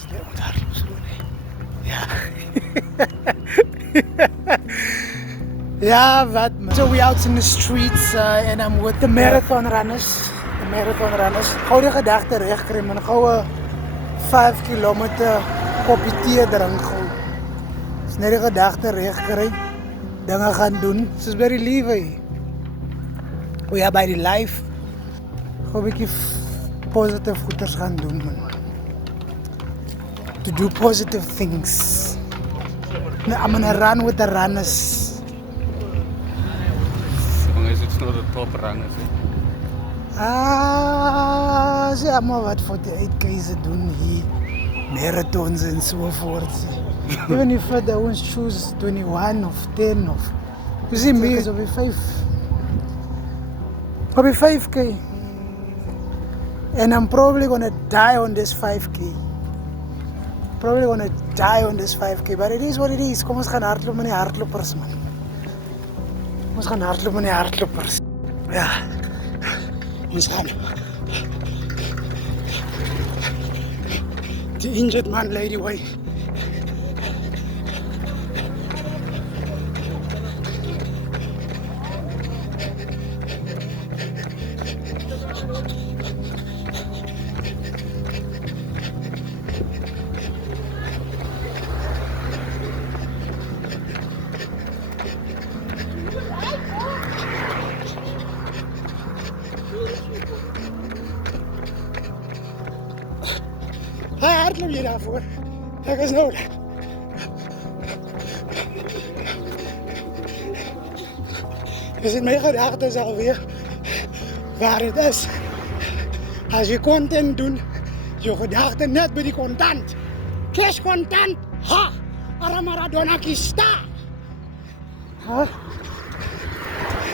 Stel moet hardloop so nee. Ja. Ja, wat man. So we out in the streets and I'm with the marathon runners. The marathon runners. Gou die gedagte reg kry man. Gou 5 kilometer koppie tee drink gou. Dis net die gedagte reg kry. Dinge gaan doen. Soos by die lewe. We are by die life. Gou 'n bietjie positive goeders gaan doen man. To do positive things. I'm gonna run with the runners. It's not the top runners. Ze allemaal wat 48K's doen hier. Marathons en sovoort. Even if they won't choose 21 of 10 of... You see me, it's over 5. Over 5K. And I'm probably gonna die on this 5K. Probably gonna die on this 5K. But it is what it is. Kom ons gaan hardloop met die hardlopers man. Ons gaan hardloop met die hardlopers. Ja. Ons gaan. The injured man lady way. Hardloop je daarvoor? Dat is nodig. Dus in mijn gedachten is alweer waar het is. Als je content doet, je gedachten net bij die content. Cash content, ha! Ara Maradona kista. Ha?